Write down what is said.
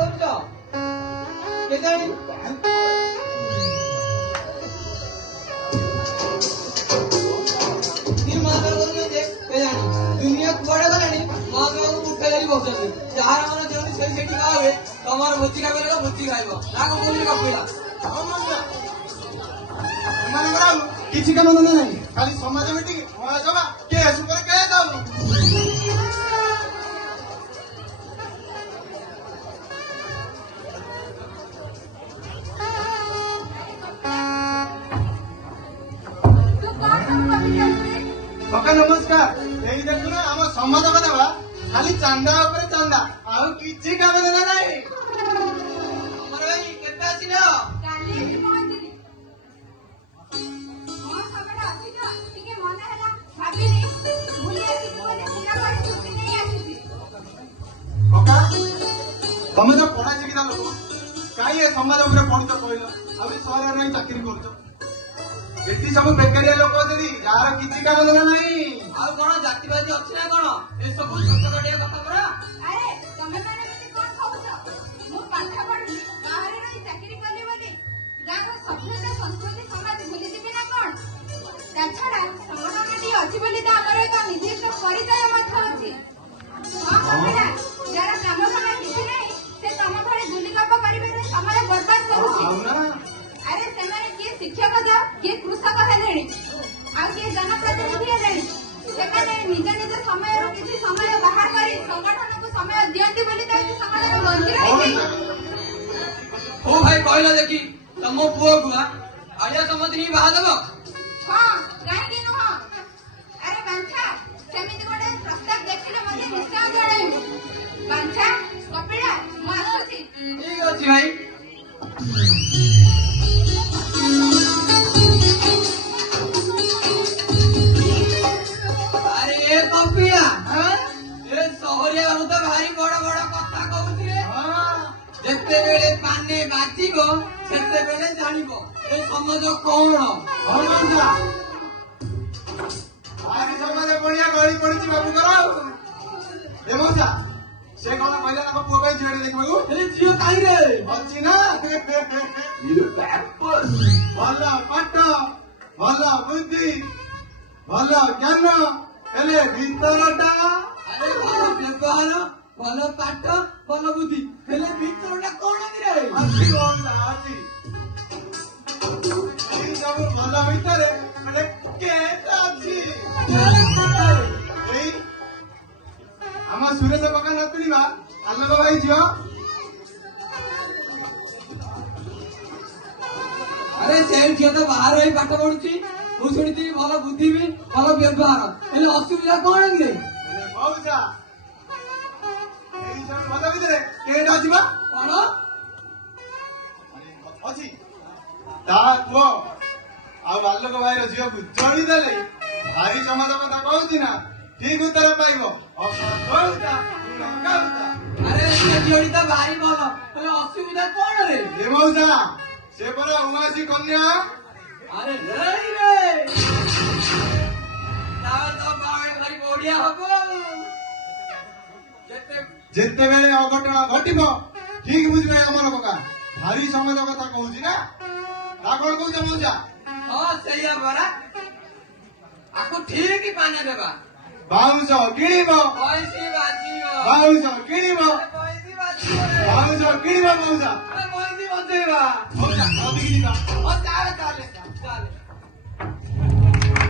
କରୁଛ କେଜାଣି दुनिया कुआड़े गलानी माँ बाबू उठे जाई बसते जहार मन जो सेठी खावे तमार भोजी खाइबो भोजी खाइबो ताको बोली कपिला मन कराऊ किछि काम धंदा नहीं खाली समाज मीटिंग होया जबा के सुपर के जाऊ कका नमस्कार यही देखु ना हम समाज कथा खाली चांदा ऊपर चांदा आउ किछि काम धंदा नहीं हमर भाई केते आसिलो काली एठी पहुंचली मोर सबटा अछि तो टिके मन हैला भाबिनी भूली आसी कोने बिना बारे छुट्टी नहीं आसी कका तमे तो पढ़ा शिखिता लोक काई ए समाज ऊपर पढ़ित कहलो आ सहर नहीं चाकरी करतो एटी सब बेकारिया लोक अछी यार किछि काम धंदा नहीं आ कोन जातिबाजी अछि ना कोन ए सब छोट छोटिया कथा परा अरे तमे माने मते कोन कहउछ मु पाठा पढली बाहर रही चाकरी करली बोली गाँव सभ्यता संस्कृति समाज भूली दिबे ना कोन ताछडा संगठनटी अछि बोली ता हमर एक निर्दिष्ट परिचय मत अछि हमरा जरा काम करा किछि नहीं से तम घरे गुलिगप करिवे समय बर्बाद करूछि अरे सेमाने के शिक्षक द के कृषक हेलेणी आ के जनप्रतिनिधि हेलेणी सेमाने निज निज समय रो किछि समय बाहर करी संगठन को समय दियंती बोली ता समाज बंदी रही ओ भाई कहला देखी तम पुओ गुआ आया समझनी बाहा देबो हां काहे कि न अरे बांछा सेमिति गोटे प्रस्ताव देखिले मते निश्चय जणाइबो बांछा कपिला मु आसुछि ठीक अछि भाई अरे ए कपिला ए सहरिया बाबू तो भारी बड़ बड़ कथा कहउथिले जेते बेले पाने बाजिबो सेते बेले जानिबो ए समाज कोन आज समाज बढ़िया गली पड़ी बाबू कराऊ ए मौसा से कोन पहिला ना पुओ भाई झेड़े देखबागु ए जियो काई रे अछि ना ये पेपर भला पाठ भला बुद्धि भला ज्ञान हेले भीतरटा अरे भलो व्यवहार भलो पाठ भलो बुद्धि हेले भीतरटा कोन रे अछि कोन अछि ई सब भला भीतरे अरे के अछि एई आमा सुरेश बका नतुनी बा आलोक भाई जियो अरे सेठ झियो तो बाहर रही पाठ पढुची मु सुनिती भलो बुद्धि भी भलो व्यवहार हेले असुविधा कोन रे मौसा एई सब भला भीतरे केडा जिबा कोन अछि ता को आ आलोक भाई रो जियो को जोड़ी देले भारी समाज कथा कहउची ना ठीक उत्तर पाइबो कहउता कहउता अरे से जोड़ी तो भारी भलो हेले असुविधा कोन रे ए मौसा से परा उमासी कन्या अरे नहीं रे ताव तो बाय भारी बढ़िया हबो जेते बेले अघटना घटिबो ठीक बुझबे हमर कका भारी समाज कथा कहउची ना ता कोन कहउछ मौसा हां सहीया बरा आको ठीक ही पाना देबा बाउंस किणिबो पैसी बाजियो बाउंस किणिबो पैसी बाजियो बाउंस किणिबो मौसा अरे पैसी बजेबा मौसा अभी किणिबा ओ ताले ताले